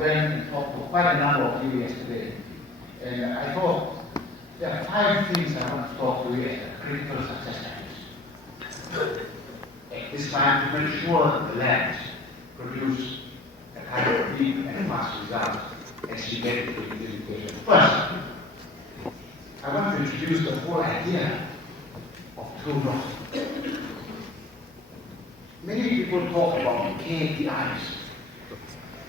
went and talked to quite a number of you yesterday, and I thought there are 5 things I want to talk to you as a critical success factors. At this time, to make sure that the labs produce the kind of deep and fast results as you get into the education. First, I want to introduce the whole idea of true north. Many people talk about KPIs.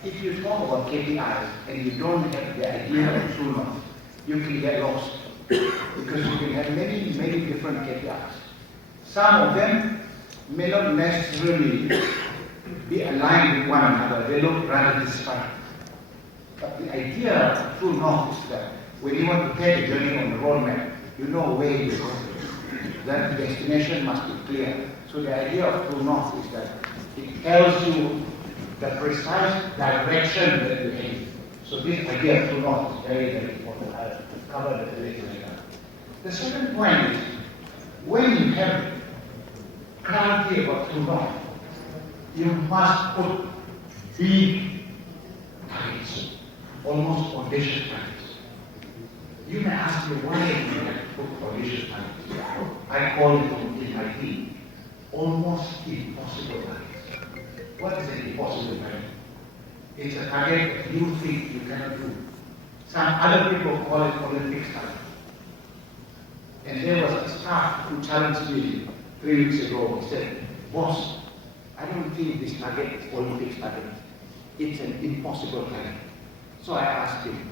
If you talk about KPIs and you don't have the idea of true north, you can get lost because you can have many, many different KPIs. Some of them may not necessarily be aligned with one another. They look rather disparate. But the idea of true north is that when you want to take a journey on the roadmap, you know where you're going. That the destination must be clear. So the idea of true north is that it tells you the precise direction that you're heading. So this idea of true north is very, very important. I'll cover that later. The second point is, when you have clarity about true north, you must put big targets, almost audacious targets. You may ask me why you have to put audacious targets. I call it in my team almost impossible targets. What is an impossible target? It's a target that you think you cannot do. Some other people call it Olympic target. And there was a staff who challenged me 3 weeks ago. He said, "Boss, I don't think this target is Olympic target. It's an impossible target." So I asked him,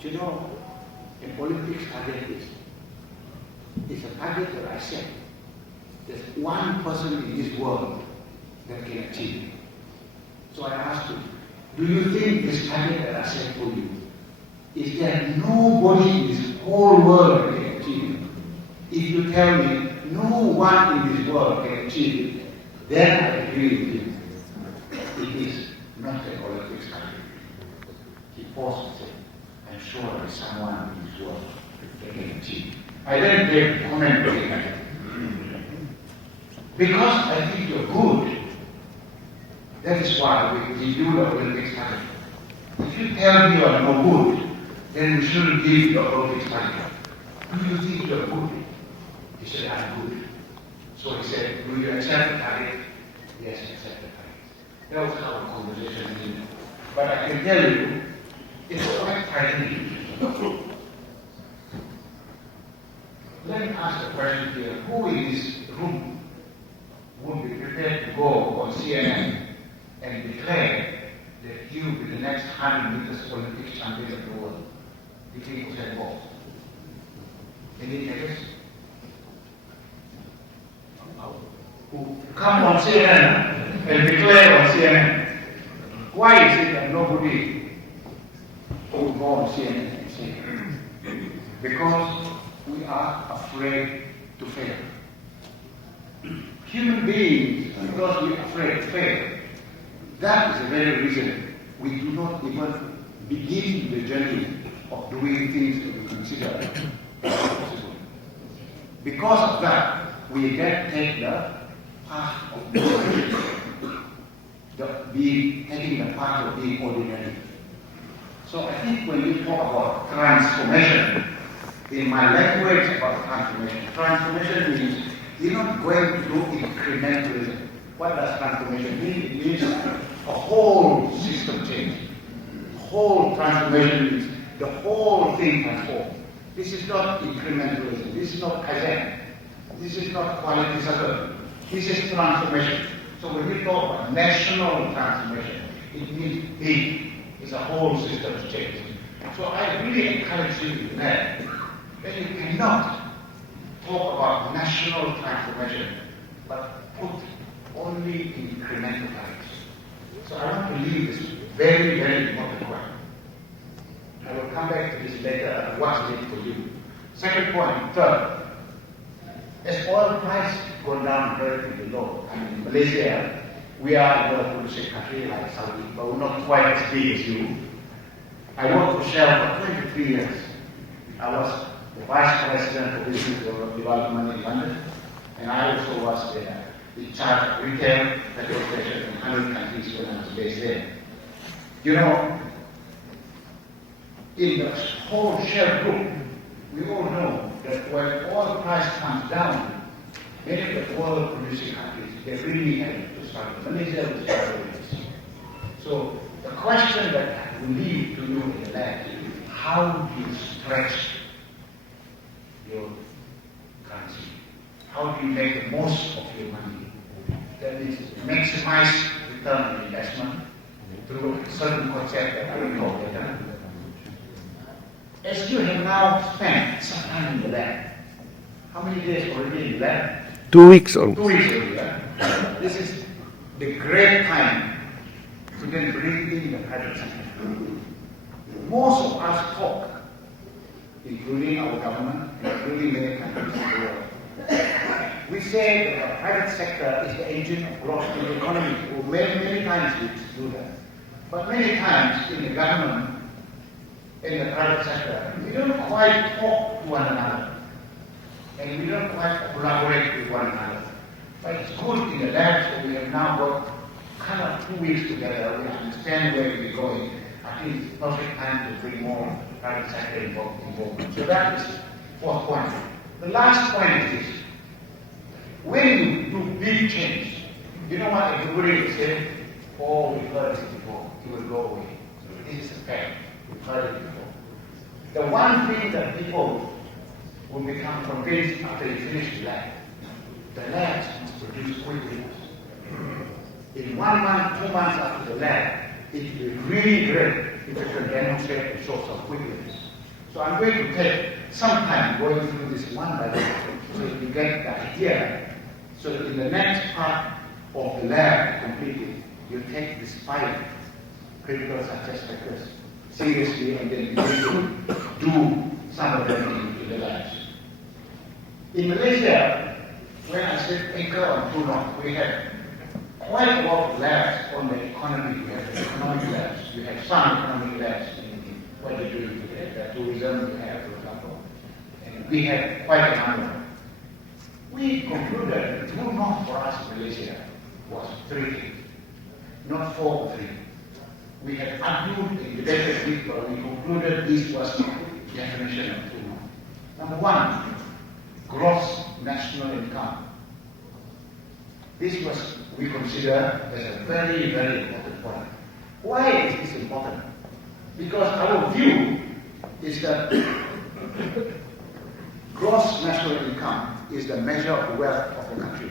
"Do you know, an Olympic target is a target that I set. There's one person in this world that can achieve it." So I asked him, "Do you think this target that I set for you, is there nobody in this whole world that can achieve it? If you tell me no one in this world can achieve it, then I agree with you. It is not an Olympic target." He paused and said, "I'm sure there is someone in this world that can achieve it." I then gave a comment to him. Because I think you're good, that is why we do the Olympic target. If you tell me you are no good, then we shouldn't give the Olympic target. Do you think you're good? He said, "I'm good." So he said, "Do you accept the target?" "Yes, I accept the target." That was our conversation. But I can tell you, it's quite frightening. Let me ask the question here, who in this room would be prepared to go on CNN and declare that he will be the next 100 meters Olympic champion of the world? The people said, "Both." Any takers? Who come on CNN and declare on CNN? Why is it that nobody will go on CNN and say it? Because we are afraid to fail. Human beings, because we are afraid to fail, that is the very reason we do not even begin the journey of doing things that we consider possible. Because of that, we then take the path of taking the path of being ordinary. So I think when we talk about transformation, in my language about transformation means you're not going to do incrementalism. What does transformation mean? It means a whole system change. Whole transformation means the whole thing transformed. This is not incrementalism. This is not Kaizen. This is not quality circle. This is transformation. So when we talk about national transformation, it means big. It's a whole system change. So I really encourage you in that you cannot talk about national transformation, but put only incremental targets. So I want to leave this very, very important point. I will come back to this later, what's it for you. Second point, third, as oil price go down relatively low, in Malaysia, we are a well-producing country like Saudi, but we're not quite as big as you. I worked for Shell for 23 years. I was the Vice President for Business Development in London, and I also was in charge of retail petrol stations in 100 countries when I was based there. You know, in the whole share group, we all know that when oil price comes down, many of the oil producing countries, they really have to struggle. Malaysia will struggle with this. So the question that we leave to you in the lab is, how do you stretch your currency? How do you make the most of your money? That means maximize return on investment through a certain concept that I will talk later. As you have now spent some time in the lab, how many days already in the lab? 2 weeks almost. 2 weeks already. This is the great time to then bring in the private sector. Most of us talk, including our government, including many countries in the world. We say that the private sector is the engine of growth in the economy. Many times we do that. But many times in the government, in the private sector, we don't quite talk to one another. And we don't quite collaborate with one another. But it's good in the labs that we have now got kind of 2 weeks together. We understand where we're going. I think it's the perfect time to bring more private sector involvement. So that is the fourth point. The last point is this. When you do big change, you know what everybody will say? Oh, we've heard this before. It will go away. So this is a fact. We've heard it before. The one thing that people will become convinced after you finish the lab, the labs must produce quickly. In 1 month, 2 months after the lab, it will be really great if you can demonstrate and show some quickness. So I'm going to take some time going through this one by one so that you get the idea, so that in the next part of the lab completed, you take this 5 critical success factors seriously and then begin to do some of them in the labs. In Malaysia, when I said anchor on too long, we have quite a lot of labs on the economy. We have economic labs. We have some economic labs in what you're doing today. The tourism we have, for example. And we have quite a number. We concluded that true north for us in Malaysia was 3 things, not 4 or 3. We had argued and debated with, but we concluded this was the definition of true north. Number 1, gross national income. This was, we consider, as a very, very important point. Why is this important? Because our view is that gross national income is the measure of the wealth of the country.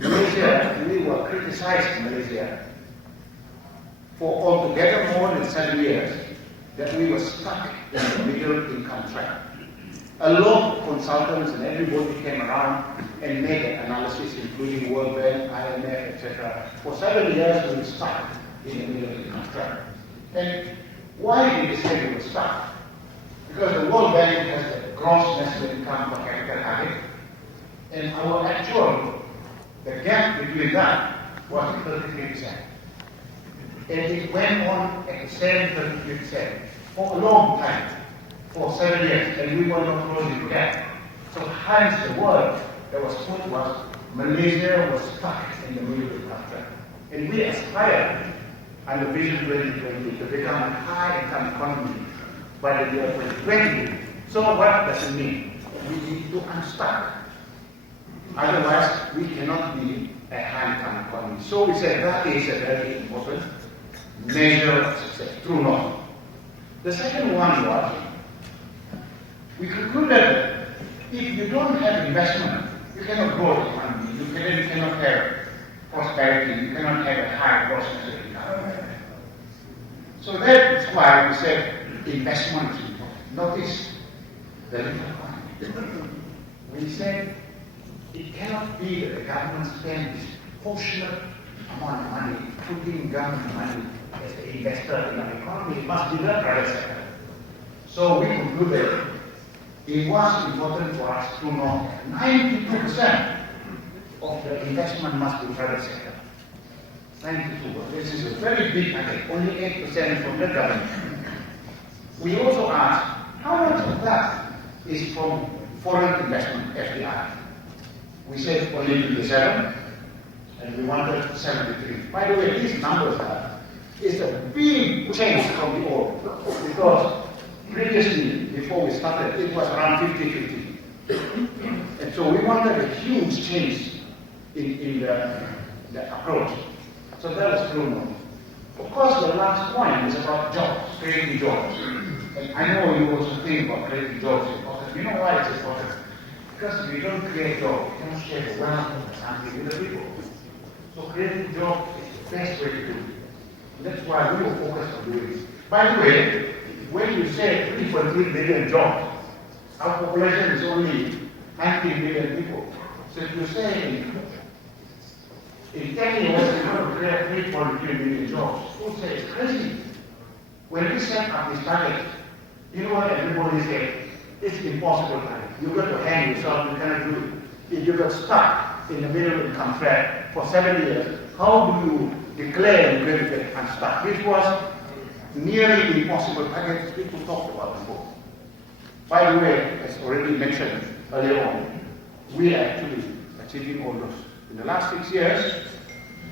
Malaysia, we were criticized in Malaysia for altogether more than 7 years that we were stuck in the middle income track. A lot of consultants and everybody came around and made an analysis, including World Bank, IMF, etc. For 7 years, we were stuck in the middle income track. And why did they say we were stuck? Because the World Bank has the gross national income per capita target, and our actual, the gap between that was 33%. And it went on at the same 33% for a long time. For 7 years, and we were not closing the gap. So hence the word that was put was Malaysia was stuck in the middle of the track. And we aspire under Vision 2020 to become a high-income economy by the year 2020. So what does it mean? We need to unstuck. Otherwise, we cannot be a high-income economy. So we said that is a very important measure of success, true north. The second one was, we concluded that if you don't have investment, you cannot grow the economy, you cannot have prosperity, you cannot have a high gross national income. So that is why we said investment is important. Notice the little one. We said it cannot be that the government spends proportionate amount of money, putting government money as the investor in the economy. It must be the private sector. So we concluded it was important for us to know 92% of the investment must be private sector. 92. This is a very big target, only 8% from the government. We also asked how much of that is from foreign investment, FDI. We said only 27, and we wanted 73. By the way, these numbers are It's a big change from the old. Because previously, before we started, it was around 50-50. And so we wanted a huge change in the approach. So that was True North. Of course, the last point is about jobs, creating jobs. And I know you also think about creating jobs is important. You know why it's important? Because if you don't create jobs, you don't share the wealth of the country with the people. So creating jobs is the best way to do it. And that's why we will focus on doing this. By the way, when you say 3.3 million jobs, our population is only 19 million people. So if you say in 10 years we're going to create 3.3 million jobs, who say it's crazy? When we set up this target, you know what everybody says? It's impossible target. You've got to hang yourself, you cannot do it. If you got stuck in the middle income trap for 7 years, how do you declare you're going to get unstuck? This was nearly impossible target people talked about before. By the way, as already mentioned earlier on, we are actually achieving all those. In the last 6 years,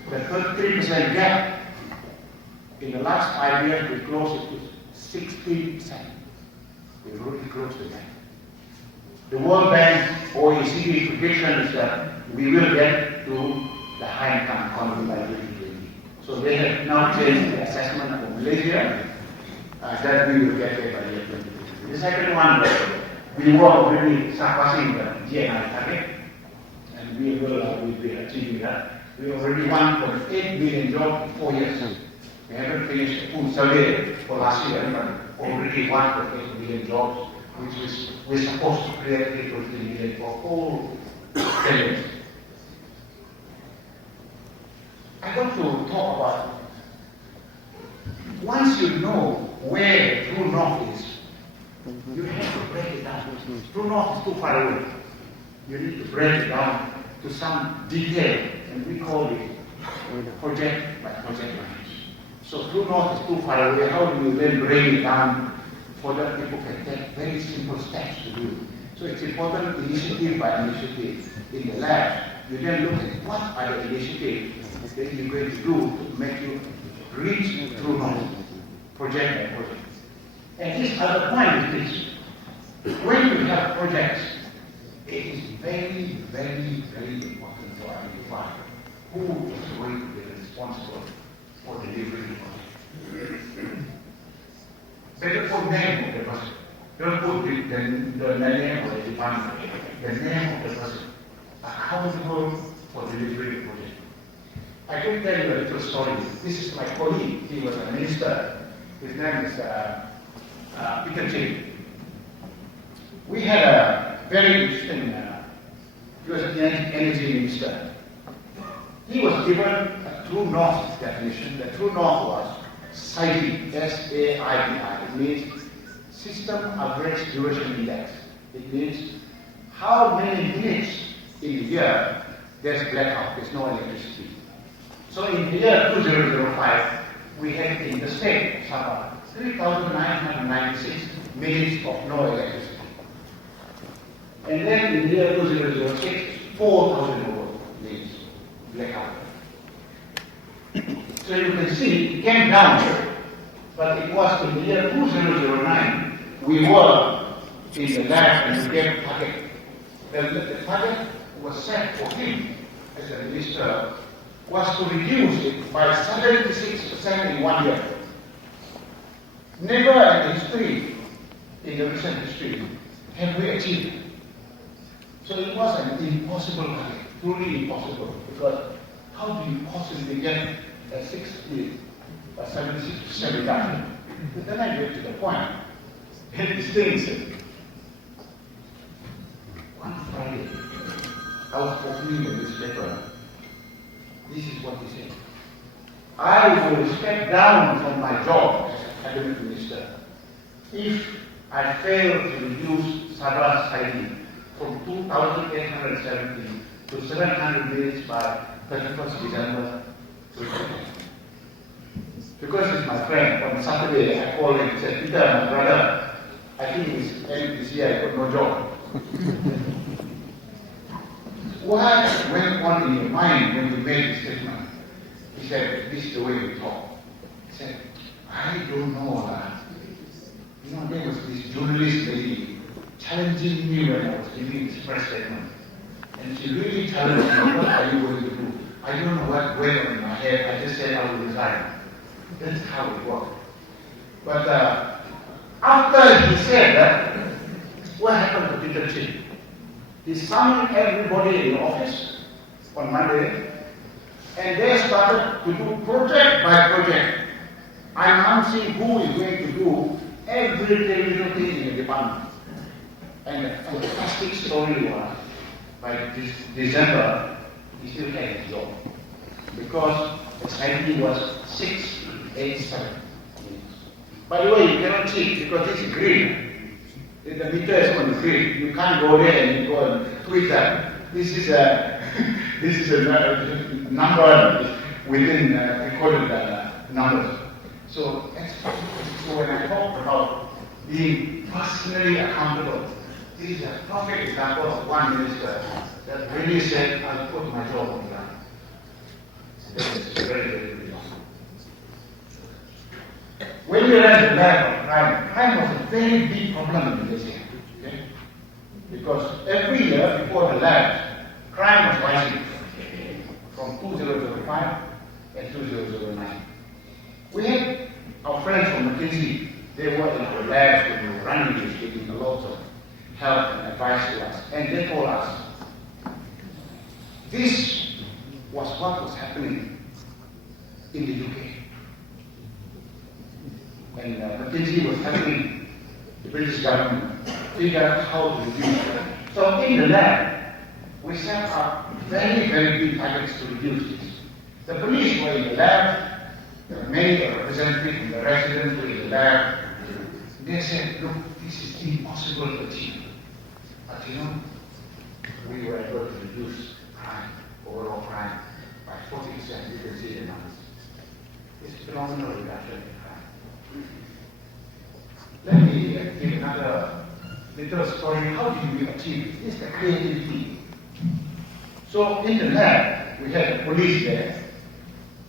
the 33% gap. In the last 5 years, we closed it to 16%. We really closed the gap. The World Bank OECD prediction is that we will get to the high income economy by 2020. So they have now changed the assessment of Malaysia that we will get there by the year 2020. The second one, we were already surpassing the GNI target, and we will be achieving that. We already 1.8 million jobs in 4 years. We haven't finished the full survey for last year, but already 1.8 million jobs, which is we're supposed to create 8.3 million for all 10 years. I want to talk about, once you know where the True North is, you have to break it down. True North is too far away. You need to break it down to some detail, and we call it project by project lines. So True North is too far away. How do you then break it down so that people can take very simple steps to do it? So it's important initiative by initiative. In the lab, you then look at what are the initiatives that you're going to do to make you reach True North, project by project. And this other point is this: when you have projects, it is very, very, very important to identify who is going to be responsible for delivering the project. Better put name of the person. Don't put the name of the department, the name of the person accountable for delivering the project. I can tell you a little story. This is my colleague. He was a minister. His name is Peter Ching. We had a very interesting, he was an energy minister. He was given a True North definition. The True North was SAIDI, S-A-I-D-I. It means System Average Duration Index. It means how many minutes in a year there's blackout, there's no electricity. So in the year 2005, we had in the state of Sabah 3,996 minutes of no electricity. And then in the year 2006, 4,000 minutes blackout. So you can see it came down, but it was in the year 2009, we were in the lab and we gave a target. The target was set for him as a minister was to reduce it by 76% in 1 year. Never in history, in the recent history, have we achieved it. So it was an impossible target, truly impossible, because how do you possibly get a 76% reduction? But then I get to the point, and this thing said, one Friday, I was opening the newspaper. This is what he said: I will step down from my job as academic minister if I fail to reduce Sabah's SAIDI from 2,870 to 700 minutes by 31st December 2010. Because he's my friend, on Saturday I called him and said, Peter, my brother, I think it's end this year, I got no job. What went on in your mind when you made this statement? He said, this is the way we talk. said, I don't know. There was this journalist lady challenging me when I was giving this press statement. And she really challenged me, what are you going to do? I don't know what went on in my head. I just said I will resign. That's how it worked. But after he said that, what happened to Peter Chin? He summoned everybody in the office on Monday, and they started to do project by project, announcing who is going to do every little thing in the department. And the fantastic story was, by this December, he still had his job. Because the salary was 687. By the way, you cannot cheat because this is green. The meter is on the green. You can't go there and go and tweet that. This is a number within recorded numbers. So when I talk about being personally accountable, this is a perfect example of one minister that really said, I'll put my job on the line. That is very, very good. When we read the lab of crime was a very big problem in Malaysia. Okay? Because every year before the lab, crime was rising from 2005 and 2009. We had our friends from McKinsey, they were in our labs when we were running this, giving a lot of help and advice to us. And they told us, this was what was happening in the UK. And McKinsey was helping the British government figure out how to reduce it. So in the lab, we set up very, very big targets to reduce this. The police were in the lab. There were many representatives from the residents were in the lab. They said, look, this is impossible to achieve. But we were able to reduce crime, overall crime, by 40%. You can see the numbers. It's phenomenal reduction in crime. Let me give another little story. How do we achieve it? It's the creativity. So in the lab, we had the police there.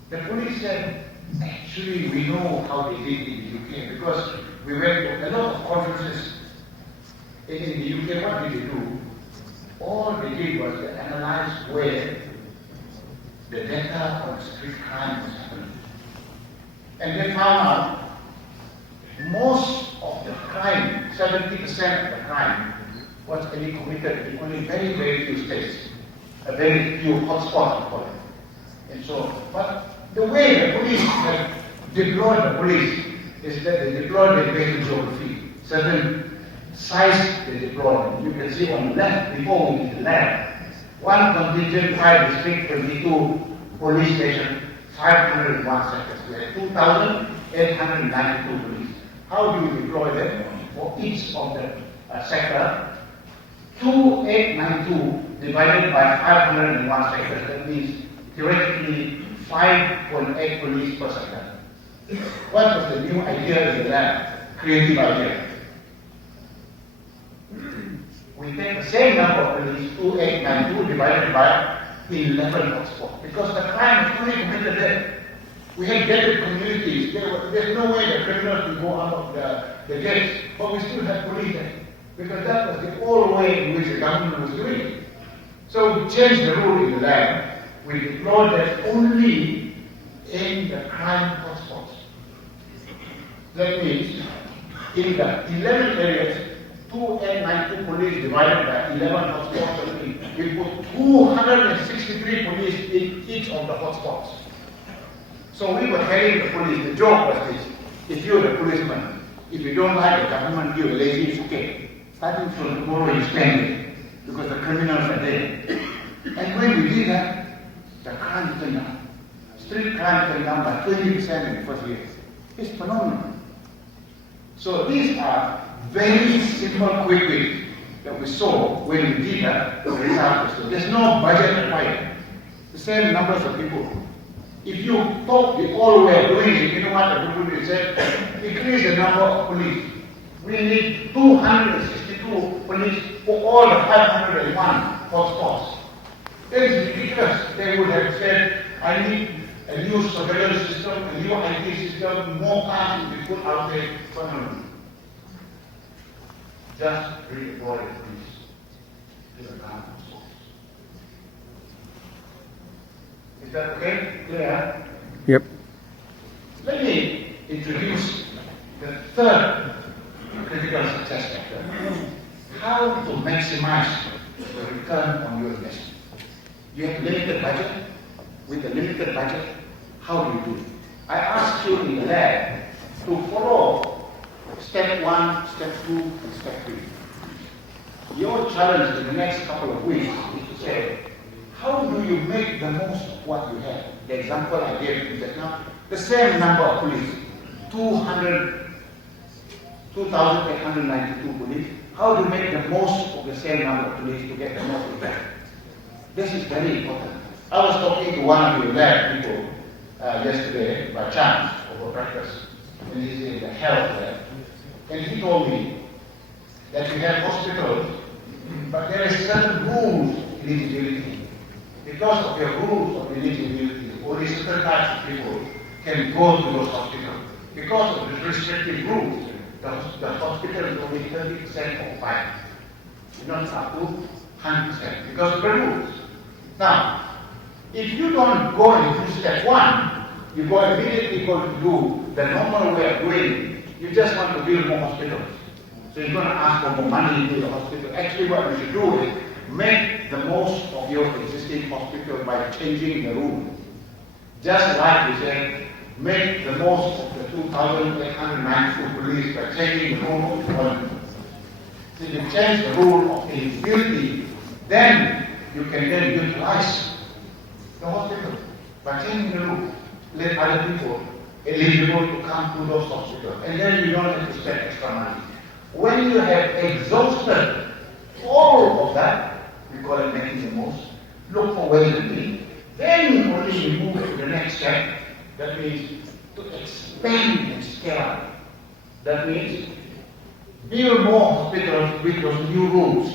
The police said, actually, we know how they did in the UK because we went to a lot of conferences in the UK. What did they do? All they did was to analyze where the data on street crime was happening. And they found out most of the crime, 70% of the crime, was only committed in only very, very few states. A very few hotspots, we call it. And so, but the way the police have deployed the police is that they deploy them based on geography. Certain size they deploy. You can see on the left, before we did the lab, one contingent, 5 district, 22 police station, 501 sectors. We had 2,892 police. How do you deploy them? For each of the sector, 2,892 divided by 501 sectors. That means theoretically 5.8 police per sector. What was the new idea in the lab? Creative idea. We take the same number of police, 2,892 divided by 11 hotspots. Because the crime was fully committed there. We had gated communities. There's no way the criminals can go out of the gates, but we still had police there. Because that was the old way in which the government was doing it. So we changed the rule in the lab. We deployed that only in the crime hotspots. That means in the 11 areas, 2,892 police divided by 11 hotspots, we put 263 police in each of the hotspots. So we were telling the police, the joke was this: if you're the policeman, if you don't like the government, you're lazy, it's okay. Starting from tomorrow, you spend it, because the criminals are there. And when we did that, the crime came down. Street crime came down by 20% in the first year. It's phenomenal. So these are very simple, quick ways that we saw when we did that, the result. So there's no budget required. The same numbers of people. If you talk the old way of doing it, you know what the people will say? Increase the number of police. We need 262 police for all the 501 hotspots. That is ridiculous. They would have said, I need a new surveillance system, a new IT system, more cars will be put out there permanently. Just redeploy the police to the ground. Is that okay? Clear? Yep. Let me introduce the third critical success factor. How to maximize the return on your investment. You have limited budget. With a limited budget, how do you do it? I asked you in the lab to follow step 1, step 2, and step 3. Your challenge in the next couple of weeks is to say, how do you make the most of what you have? The example I gave you just now, the same number of police, 2,892 police. How do you make the most of the same number of police to get the most of that? This is very important. I was talking to one of your lab people yesterday by chance over breakfast, and he's in the health lab. And he told me that we have hospitals, but there is certain rules of eligibility. Because of the rules of eligibility, only certain types of people can go to those hospitals. Because of the restrictive rules, the hospital is only 30% of fine. Not up to 100% because of the rules. Now, if you don't go and do step 1, you go immediately go to do the normal way of doing it. You just want to build more hospitals. So you're going to ask for more money into the hospital. Actually, what you should do is make the most of your existing hospital by changing the rule. Just like we said, make the most of the 2,892 police by changing the rule of employment. So you change the rule of eligibility, then you can then utilize the hospital by changing the rule. Let other people eligible to come to those hospitals, and then you don't have to spend extra money. When you have exhausted all of that, we call it making the most, look for ways to do it. Then only you move to the next step. That means to expand and scale up. That means build more hospitals with those new rules.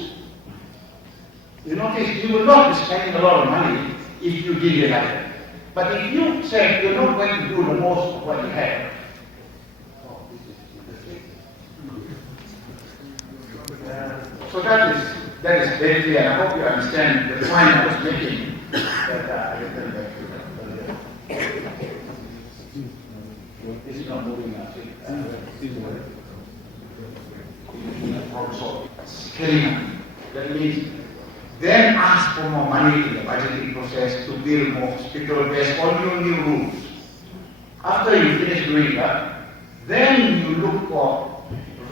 You notice you will not be spending a lot of money if you did it like that. But if you say you're not going to do the most of what you have, so that is very clear, and I hope you understand the point I was making. That this is not moving now. Scaling up. That means then ask for more money in the budgeting process to build more hospitals based on your new rules. After you finish doing that, then you look for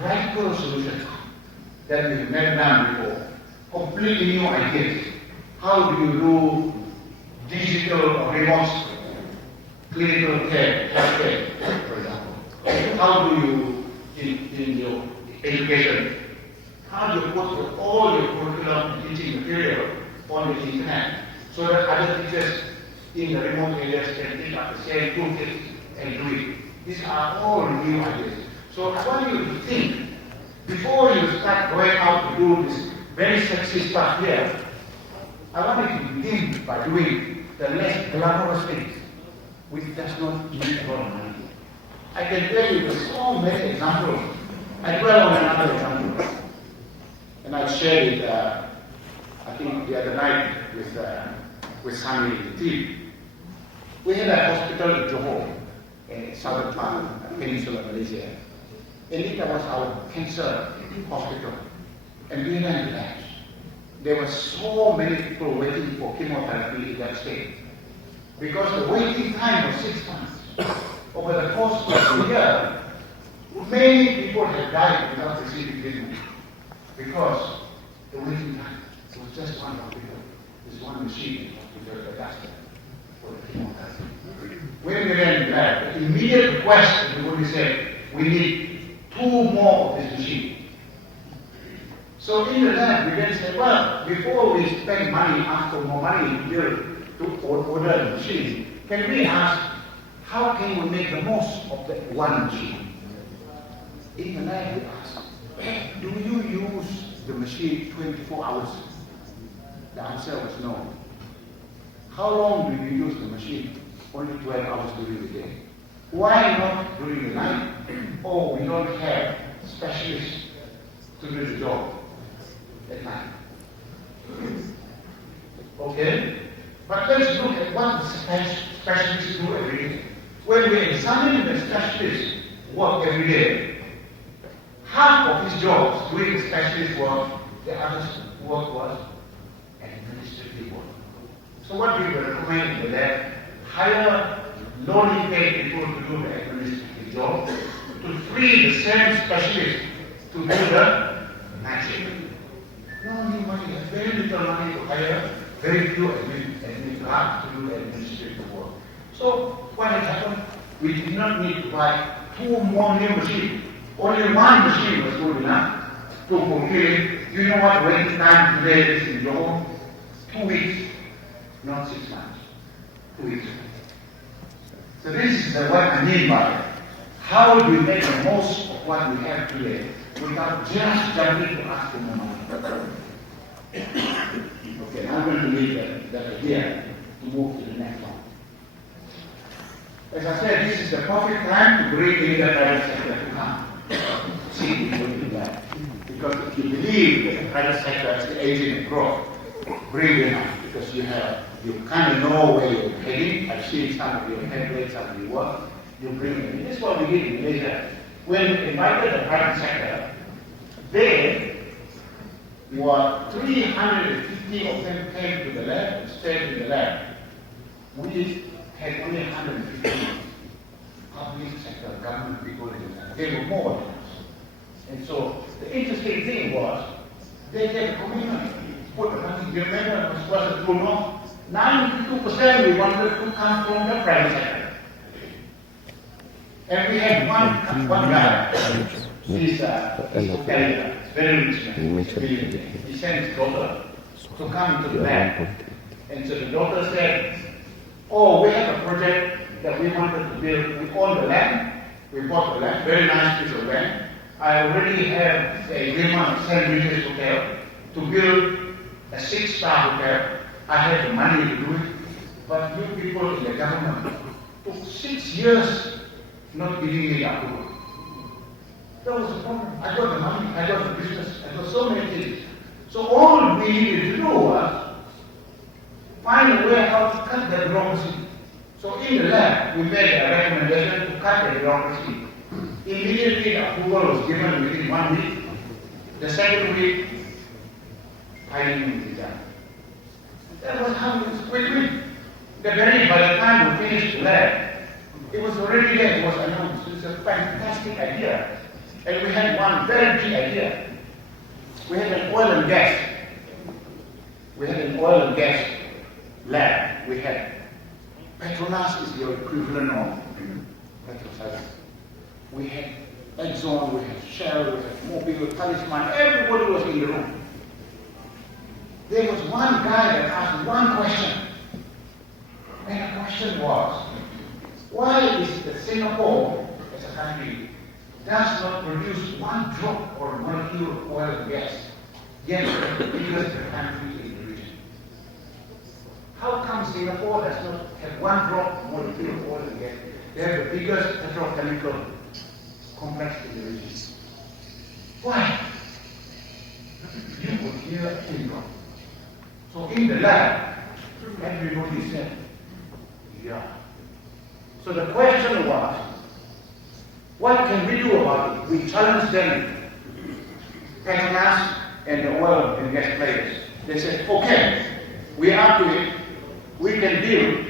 radical solutions that you've never done before. Completely new ideas. How do you do digital or remote clinical care, healthcare, for example? How do you, in your education, how do you put all your curriculum and teaching material on the internet so that other teachers in the remote areas can pick up the same toolkit and do it? These are all new ideas. So I want you to think, before you start going out to do this very sexy stuff here, I want you to begin by doing the less glamorous things, which does not need a lot of money. I can tell you so many examples. I dwell on another example. And I shared it, I think the other night with Sami and the team. We had a hospital in Johor, in southern part of Peninsula Malaysia. And it was our cancer hospital. And we ran the labs. There were so many people waiting for chemotherapy in that state. Because the waiting time was 6 months. Over the course of a year, many people had died without receiving treatment. Because the waiting time was just one hospital. There's one machine in the hospital that does that for the chemotherapy. When we ran the lab, the immediate request of the body said, we need 2 more of this machine. So in the lab, we then said, well, before we spend money, ask for more money to build, to order the machine, can we ask, how can we make the most of that one machine? In the lab, we asked, do you use the machine 24 hours? The answer was no. How long do you use the machine? only 12 hours during the day. Why not during the night? Oh, we don't have specialists to do the job at night. Okay? But let's look at what the specialists do every day. When we examine the specialists work every day, half of his jobs doing the specialist work, the other work was administrative work. So what we recommend is that hire lowly paid people to do the administrative job, to free the same specialist to do the night shift. No need money, very little money to hire very few admin staff to do the administrative work. So what has happened? We did not need to buy 2 more new machines. Only one machine was good enough to fulfill it. You know what waiting time today is in Johor? 2 weeks, not 6 months. 2 weeks. So this is what I mean by it. How do we make the most of what we have today without just jumping to ask for more money? Okay, now I'm going to leave that idea to move to the next one. As I said, this is the perfect time to bring in the private sector to come. See, we will do that. Because if you believe that the private sector is the agent of growth, bring them up. Because you kind of know where you're heading. I've seen some of your templates, some of your work. You bring them in. This is what we did in Malaysia. When we invited the private sector, there were 350 of them came to the lab and stayed in the lab. We had only 150 public sector government people in the lab. They were more than us. And so the interesting thing was, they gave a commitment. Put the money, you remember, it was a true north. 92% we wanted to come from the private sector. And we had one guy, he's very rich man, he sent his daughter to come to the lab. And so the daughter said, oh, we have a project that we wanted to build. We own the land, we bought the land, very nice piece of land. I already have the agreement of St. Regis Hotel to build a 6-star hotel. I have the money to do it. But you people in the government took 6 years not giving me the approval. That was the problem. I got the money, I got the business, I got so many things. So all we needed to do was find a way how to cut the bureaucracy. So in the lab, we made a recommendation to cut the bureaucracy. Immediately the approval was given within 1 week. The second week, filing was done. That was how it was quickly. By the time we finished the lab, it was already there, it was announced. It was a fantastic idea. And we had one very big idea. We had an oil and gas. We had an oil and gas lab. We had Petronas is the equivalent of Petronas. We had Exxon, we had Shell, we had Mobil, Talisman, everybody was in the room. There was one guy that asked one question. And the question was, why is that Singapore, as a country, does not produce one drop or molecule of oil and gas, yet the biggest country in the region? How come Singapore does not have one drop of molecule of oil and gas? They have the biggest petrochemical complex in the region. Why? You could hear a pin drop. So in the lab, everybody said, yeah. So the question was, what can we do about it? We challenged them, Petronas and the oil and gas players. They said, okay, we are to it. We can build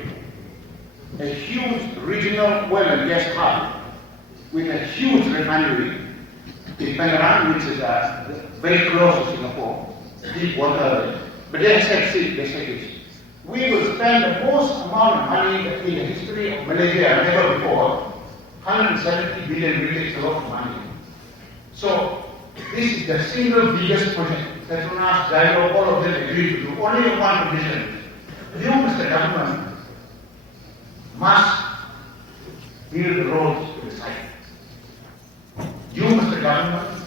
a huge regional oil and gas hub with a huge refinery in Penang, which is very close to Singapore, deep water. But they said this. We will spend the most amount of money in the history of Malaysia never before. 170 billion ringgit is a lot of money. So this is the single biggest project. Petronas, Gyro, all of them agreed to do. Only one condition. You, Mr. Government, must build the roads to the site. You, Mr. Government,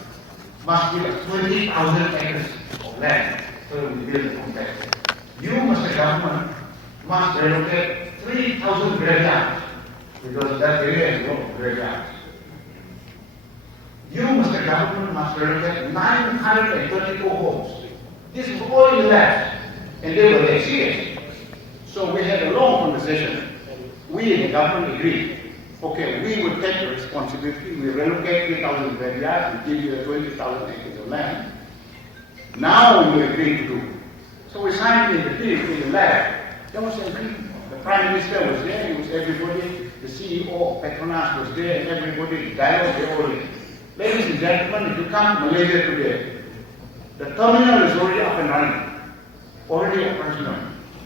must build 20,000 acres of land so we build the complex. You, Mr. Government, must relocate 3,000 graveyards, because that area is full of graveyards. You, Mr. Government, must relocate 932 homes. This is all in labs, and they were very serious. So we had a long conversation. We in the government agreed. Okay, we would take the responsibility. We relocate 3,000 graveyards. We give you 20,000 acres of land. Now we agreed to do. So we signed the deal in the lab. There was an agreement. The Prime Minister was there. It was everybody. The CEO of Petronas was there. And everybody. The dialogue. They all there. Ladies and gentlemen, if you come to Malaysia today, the terminal is already up and running, already operational.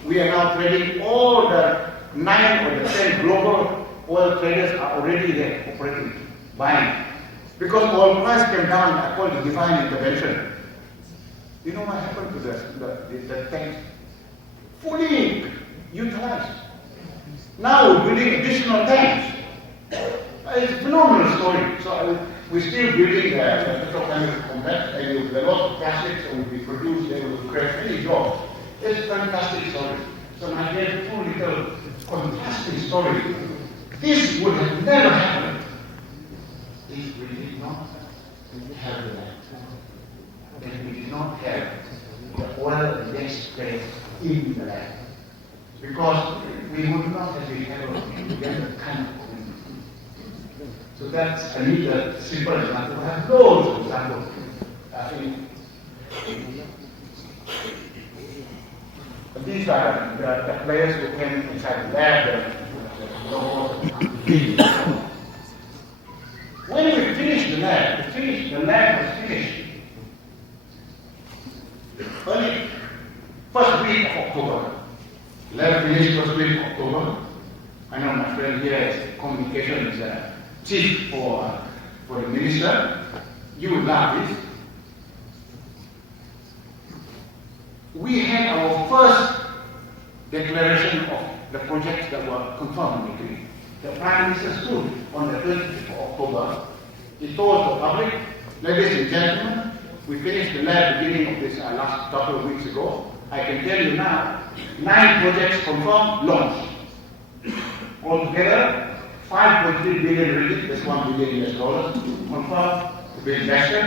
We are now trading. All the 9 or the 10 global oil traders are already there operating, buying. Because oil price came down according to divine intervention. You know what happened to the tanks? Fully utilized. Now we're building additional tanks. It's a phenomenal story. So we're still building the petrochemical complex, and with a lot of plastics that will be produced, they will create many jobs. It's a fantastic story. So I gave 2 little fantastic stories. This would have never happened if we did not have the land. If we did not have the oil and gas trade in the land. Because we would not have been able to get the kind of community. So that's a simple example. We have loads of examples. I think these are the players who came inside the lab. When we finished the lab, the lab was finished early first week of October. Lab finished first week of October. I know my friend here is communications chief for the minister. You would love this. We had our first declaration of the projects that were confirmed in the agreement. The Prime Minister stood on the 20th of October. He told the public, ladies and gentlemen, we finished the lab beginning of this last couple of weeks ago. I can tell you now, 9 projects confirmed, launched. Altogether, 5.3 billion ringgit, that's $1 billion confirmed to be invested,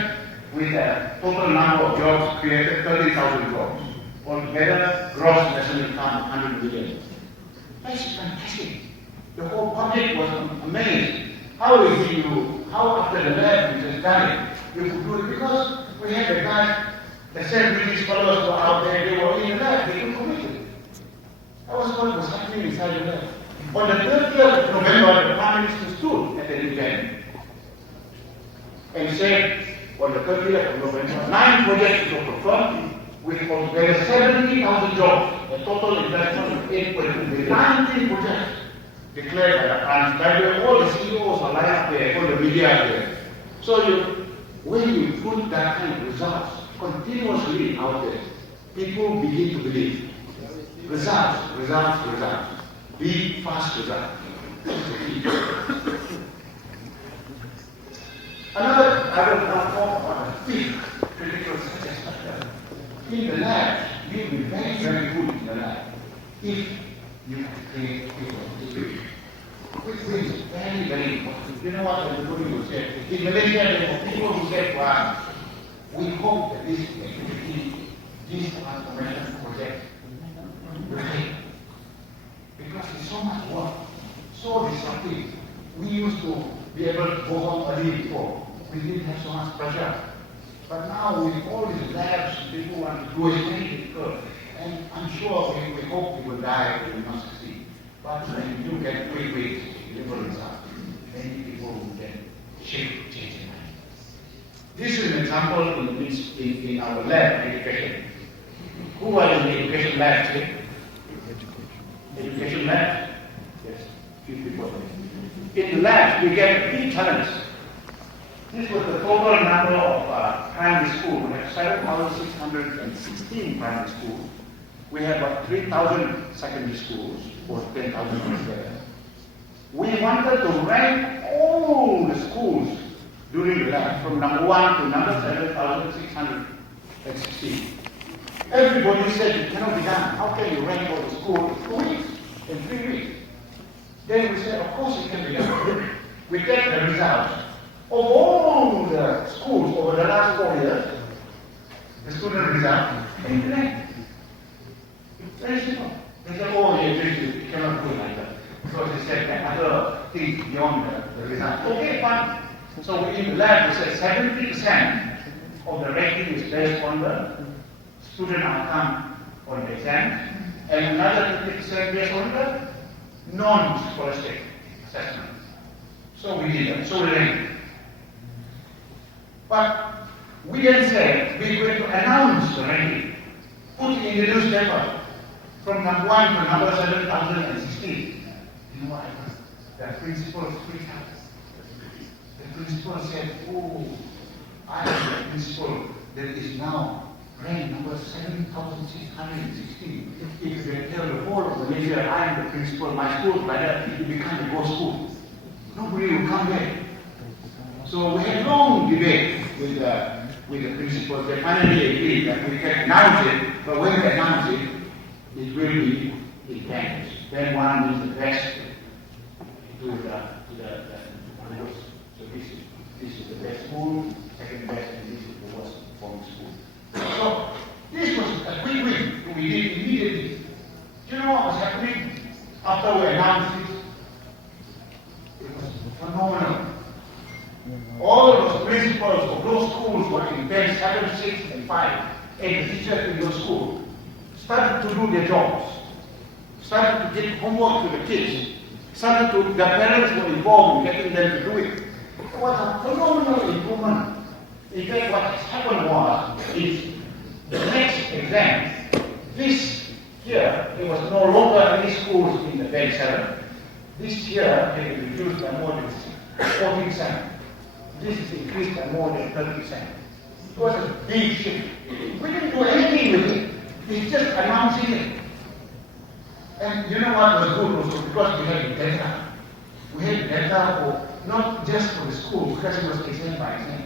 with a total number of jobs created, 30,000 jobs. Altogether, gross national income, 100 billion. That's fantastic. The whole public was amazed. How after the lab we just done it, you could do it? Because we had the guys, the same British fellows who were out there, they were in the lab, they couldn't commit it. That was what was happening inside the lab. On the 30th of November, the Prime Minister stood at an event and said, on the 30th of November, 9 projects were confirmed with altogether 70,000 jobs, a total investment of 8.2 billion. 19 projects declared by the Prime Minister. All the CEOs are lined up there, all the media are there. So when you put that kind of results continuously out there, people begin to believe. Results. Big, fast results. I will now talk about the 5th critical success factor. In the lab, you'll be very, very good in the lab if you can create people. Which is very, very important. You know what everybody will say? In Malaysia, there are people who say to us, we hope that this activity, this transformation project, will fail. Because it's so much work, so disruptive. We used to be able to go home early before. We didn't have so much pressure. But now with all these labs, people want to do it very difficult. And I'm sure we hope it will die, it will not succeed. But when you get quick wins, deliver results, many people will get change their mind. This is an example in our lab education. Who are in the education lab today? Education lab? Yes, few people. In the lab, we get big talents. This was the total number of primary schools. We have 7,616 primary schools. We have about 3,000 secondary schools, or 10,000 altogether. We wanted to rank all the schools during the lab, from number 1 to number 7,616. Everybody said it cannot be done. How can you rank all the schools in 2 weeks, in 3 weeks? Then we said, of course it can be done. We take the results of all the schools over the last 4 years, the student result, and grade. Very simple. They said, oh, you cannot do it like that. So they said that other things beyond the result. Okay, fine. So in the lab, we said 70% of the ranking is based on the student outcome on the exam, and another 50% based on the non-scholastic assessment. So we did that. So we ranked. But we then said we're going to announce the ranking, put it in the newspaper from number 1 to number 7,016. You know what happened? The principal freaked out. The principal said, oh, I am the principal that is now ranked number 7,616. If you can tell the whole of Malaysia, I am the principal, my school, like that, it becomes a ghost school. Nobody will come back. So we had long debate with the principals. They finally agreed that we can announce it, but when we announce it, it will be in ranks. Then one is the best to the worst. So this is the best school, second best, and this is the worst performing school. So this was a quick win. We did immediately. Do you know what was happening after we announced it? It was phenomenal. All those principals of those schools were in band 7, 6, and 5, and the teachers in those schools started to do their jobs, started to give homework to the kids, the parents were involved in getting them to do it. It was a phenomenal improvement. In fact, what happened was, the next exam, this year, there was no longer any schools in the band 7. This year, they reduced by more than 14%. This is increased by more than 30%. It was a big shift. We didn't do anything with it. It's just announcing it. And you know what was good also? Because we had the data. We had data for not just for the school, because it was exam by exam,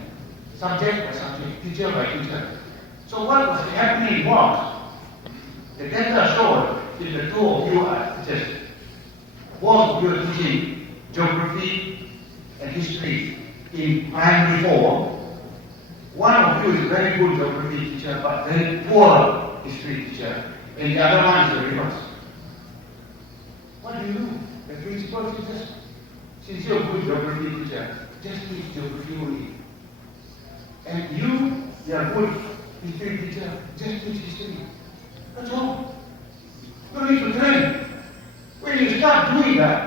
subject by subject, teacher by teacher. So what was happening was, the data showed if the two of you are teachers, both of you are teaching geography and history in primary 4, one of you is very good geography teacher but very poor history teacher, and the other one is the reverse. What do? The principal teaches, since you're a good geography teacher, just teach geography only. And you're a good history teacher, just teach history. That's all. You don't need to train. When you start doing that,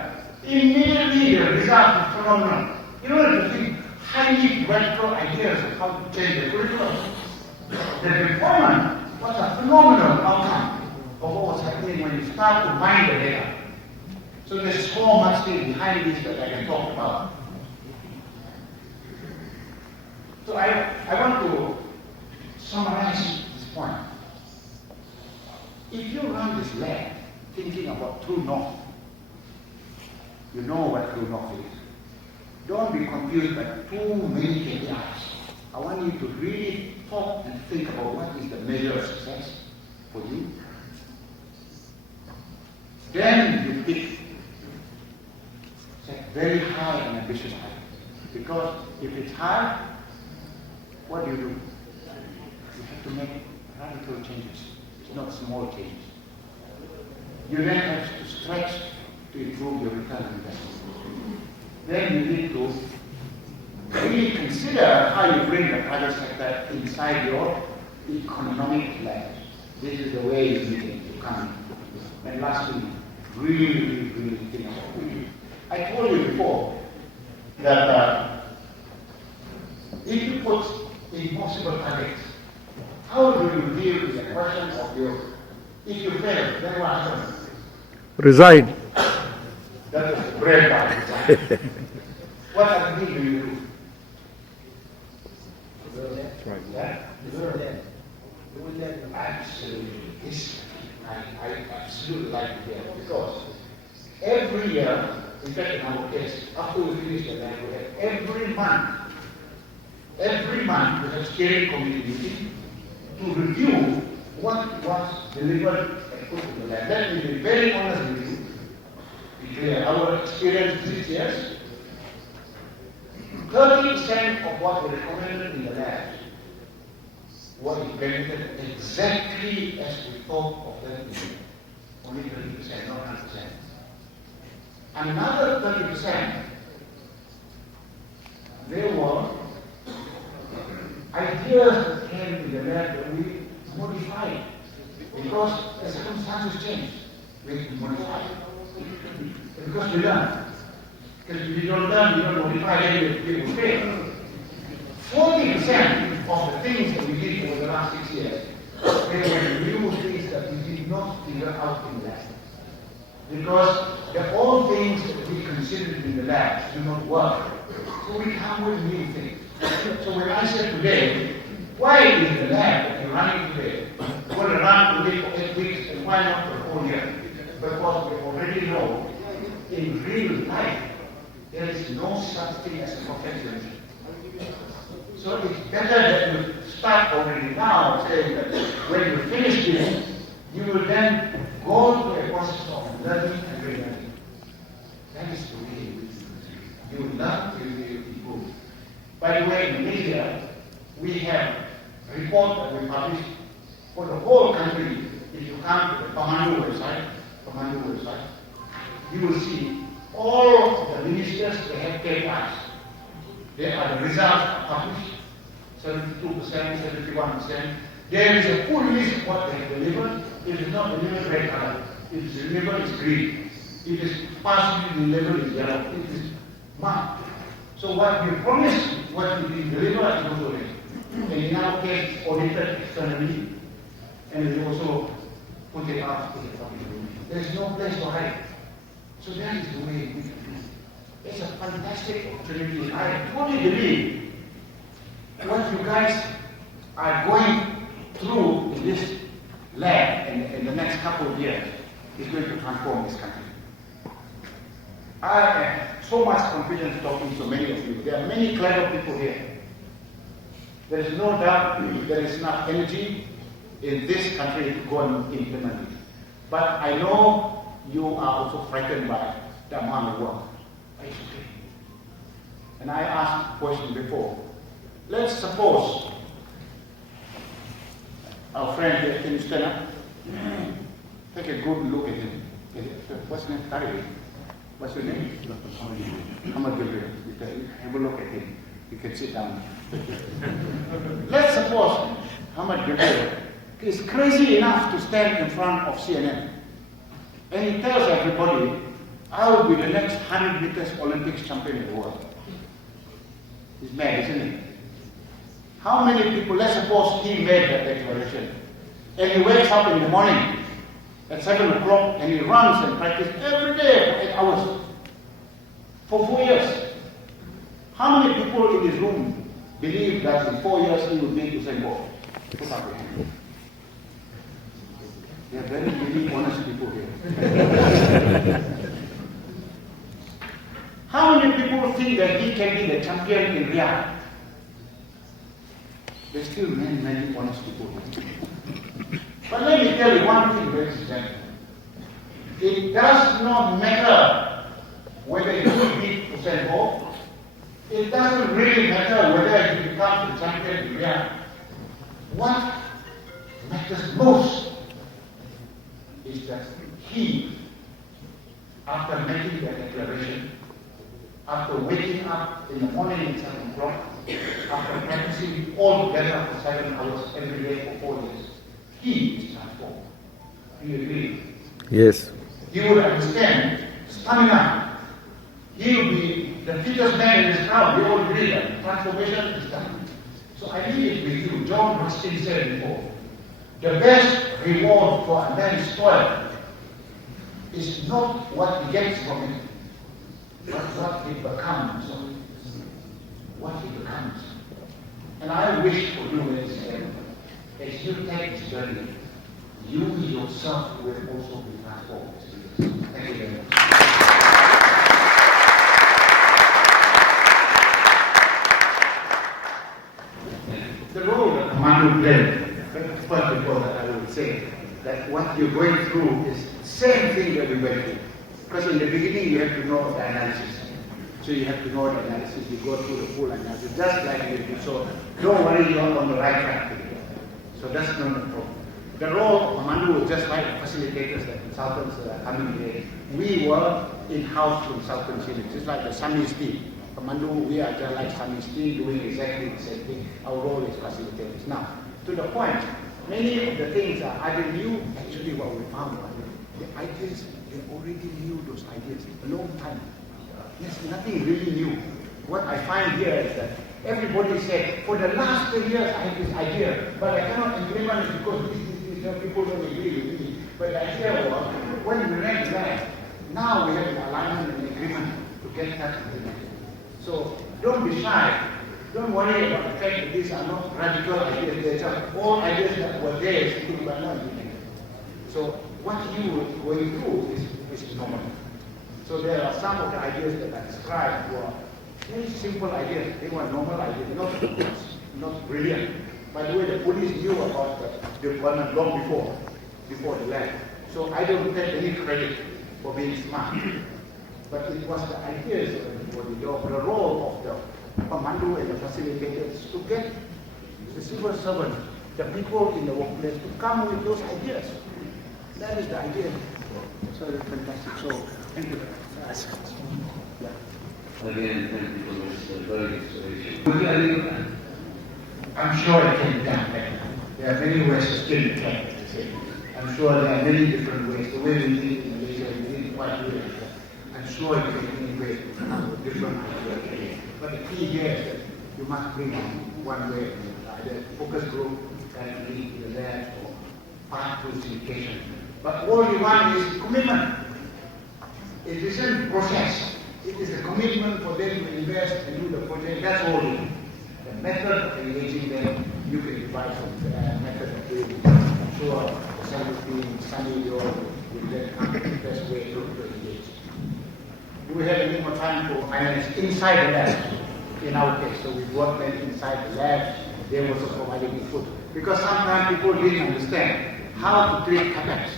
immediately the result is phenomenal. You know, the thing, highly radical ideas of how to change the curriculum. The performance was a phenomenal outcome of what was happening when you start to mine the data. So there's so much thing behind this that I can talk about. So I want to summarize this point. If you run this lab thinking about true north, you know what true north is. Don't be confused by too many KPIs. I want you to really talk and think about what is the measure of success for you. Then you pick set very high and ambitious high. Because if it's high, what do? You have to make radical changes. It's not small changes. You then have to stretch to improve your return on investment. Then you need to really consider how you bring the private sector inside your economic life. This is the way you need it to come. And lastly, really think about it. I told you before that if you put impossible targets, how do you deal with the question of if you fail, then what happens? Resign. That is the bread part. What other thing do you do? That's right. Yeah? Absolutely. I absolutely like to hear it because every year, in fact in our case, after we finish the lab, we have every month we have steering committee meeting to review what was delivered and put in the lab. Let me be very honest with you. our experience 6 years, 30% of what we recommended in the labs was implemented exactly as we thought of them to be. Only 30%, not 100%. Another 30%, there were ideas that came in the lab that we modified because the circumstances changed. We modified. Because we learn. Because if you don't learn, you don't modify, then you will fail. 40% of the things that we did over the last 6 years, they were new things that we did not figure out in the lab. Because the old things that we considered in the lab do not work. So we come with new things. So when I said today, why is the lab that you're running today going to run today for 8 weeks and why not for a whole year? Because we already know in real life there is no such thing as a perfection. So it's better that you start already now saying that when you finish this, you will then go to a process of learning and relearning. That is the way you learn, you will improve. By the way, in Asia, we have a report that we published for the whole country. If you come to the Pemandu website, you will see all of the ministers, they have KPIs. There are the results published, 72%, 71%. There is a full list of what they have delivered. If it's not delivered, red color. If it's delivered, it's green. If it's partially delivered, it's yellow. If it's marked. So what we promised, what we deliver, is also there. And in our case, it's audited externally. And we also put it out in the public. There is no place to hide. So that is the way we do it. It's a fantastic opportunity. I totally believe what you guys are going through in this lab in the next couple of years is going to transform this country. I have so much confidence talking to many of you. There are many clever people here. There is no doubt there is enough energy in this country to go and implement it. But I know you are also frightened by the amount of work. It's okay. And I asked a question before. Let's suppose our friend here, can you stand up? Take a good look at him. What's his name? Tari. What's your name? Hamad Gabriel. Have a look at him. You can sit down. Let's suppose Hamad Gabriel is crazy enough to stand in front of CNN. And he tells everybody, I will be the next 100 meters Olympics champion in the world. He's mad, isn't he? How many people, let's suppose he made that declaration, and he wakes up in the morning at 7 o'clock and he runs and practices every day for 8 hours for 4 years. How many people in this room believe that in 4 years he will beat Usain Bolt? Put up your hand. There are very really honest people here. How many people think that he can be the champion in Riyadh? There's still many honest people here. But let me tell you one thing, ladies and gentlemen. It does not matter whether you beat Usain Bolt. It doesn't really matter whether you become the champion in Riyadh. What matters most is that he, after making that declaration, after waking up in the morning at 7 o'clock, after practicing all together for 7 hours every day for 4 years, he is transformed. Do you agree? Yes. He will understand stamina. He will be the fittest man in this crowd. We all agree that transformation is done. So I leave it with you. John Ruskin said before, the best reward for a man's toil is not what he gets from it, but what he becomes. What he becomes. And I wish for you, ladies and gentlemen, as you take this journey, you yourself will also be transformed. Thank you very much. The role that Manu played, first before that I will say that what you're going through is the same thing that we went through. Because in the beginning you have to know the analysis. So you have to know the analysis, you go through the full analysis, just like you do. So don't worry, you're on the right track. So that's not the problem. The role of Mandu, just like facilitators, the consultants that are coming here, we were in-house consultants here, just like the Sami's team. Mandu, we are just like Sami's team, doing exactly the same thing. Our role is facilitators. Now, to the point, many of the things are either new, actually what we found, the ideas, they already knew those ideas a long time. There's nothing really new. What I find here is that everybody said, for the last 10 years I have this idea, but I cannot implement it because people don't agree with me. But the idea was, when we ran that, now we have an alignment and agreement to get that implemented. So don't be shy. Don't worry about the fact that these are not radical ideas. They're just all ideas that were there sitting but not implemented. So what you were going through is normal. So there are some of the ideas that I described were very simple ideas. They were normal ideas, not brilliant. By the way, the police knew about the deployment long before the land. So I don't take any credit for being smart. But it was the ideas or the role of the commando and the facilitators to get the civil servants, the people in the workplace to come with those ideas. That is the idea. So it's fantastic. So thank you very much. Yeah. Again, thank you for this very explanation. I'm sure it can be done better. There are many ways to still be done. I'm sure there are many different ways. The way we did it in Malaysia, we did it quite well. I'm sure you can innovate different ideas. But the key here is that you must bring one way, either focus group, and lead to the lab, or path to syndication. But all you want is commitment. It isn't process. It is a commitment for them to invest and do the project. That's all you need. The method of engaging them, you can devise a method of doing it. I'm sure the Central team, Sunny, you will get the best way to engage. Do we have any more time for finance inside the lab? In our case, so we work them inside the lab. They also providing input. Because sometimes people didn't understand how to treat CapEx.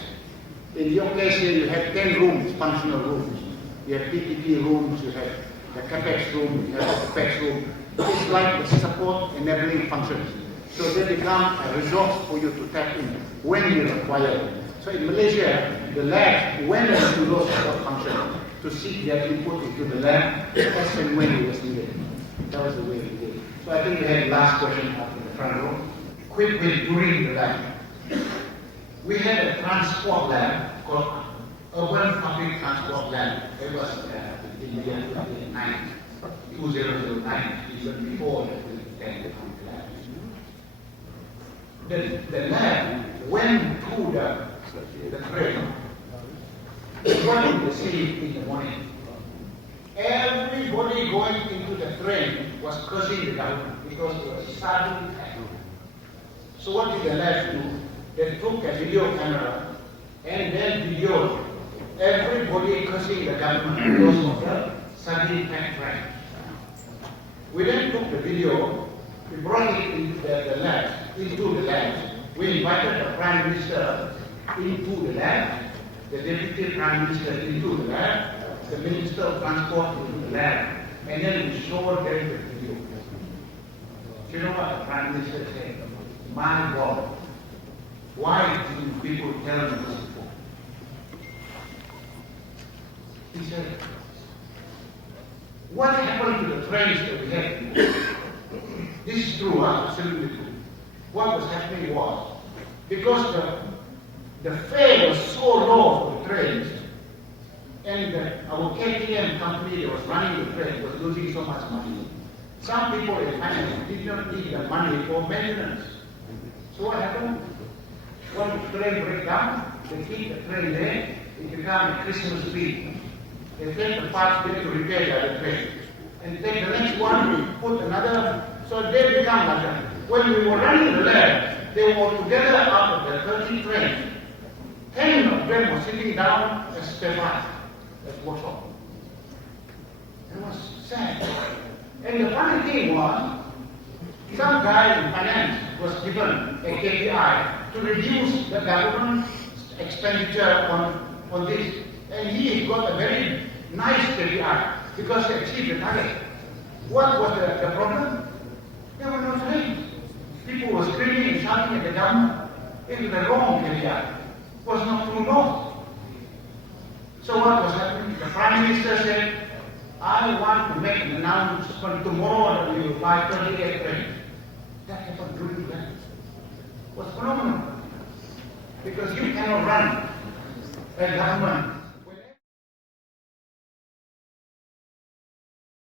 In your case here, you have 10 rooms, functional rooms. You have PPP rooms, you have the CapEx room, you have the OPEX room. It's like the support enabling functions. So they become a resource for you to tap in when you require them. So in Malaysia, the lab went into those support functions to seek their input into the lab as and when it was needed. That was the way we did it. So I think we had the last question up in the front row. Quick win during the lab. We had a transport lab called Urban Public Transport Lab. It was in the year 2009, even before the lab. The lab went through the train. What did we see in the morning? Everybody going into the train was cursing the government because it was sudden attack. So what did the lab do? They took a video camera and then videoed everybody cursing the government because of the sudden attack train. We then took the video, we brought it into the lab, We invited the Prime Minister into the lab, the Deputy Prime Minister into the lab, the Minister of Transport into the lab, and then we showed them the video. Do you know what the Prime Minister said? My God, why didn't people tell me this before? He said, what happened to the trains that we had? This is true, absolutely true. What was happening was, because the fare was so low for the trains, and our KTM company that was running the train was losing so much money. Some people in finance did not need the money for maintenance. So what happened? When the train breaks down, they keep the train there, it becomes a Christmas tree. They take the parts there to repair the other train. And take the next one, put another, so they become like that. When we were running the lab, they were together out of the 30 trains. 10 of them were sitting down as spare parts, as workshop. It was sad. And the funny thing was, some guy in finance was given a KPI to reduce the government expenditure on this. And he got a very nice KPI because he achieved the target. What was the problem? There were no trains. People were screaming and shouting at the government. It was the wrong KPI. It was not true north. So what was happening? The Prime Minister said, I want to make an announcement tomorrow that we will buy 38 trains. That happened during that. It was phenomenal. Because you cannot run a government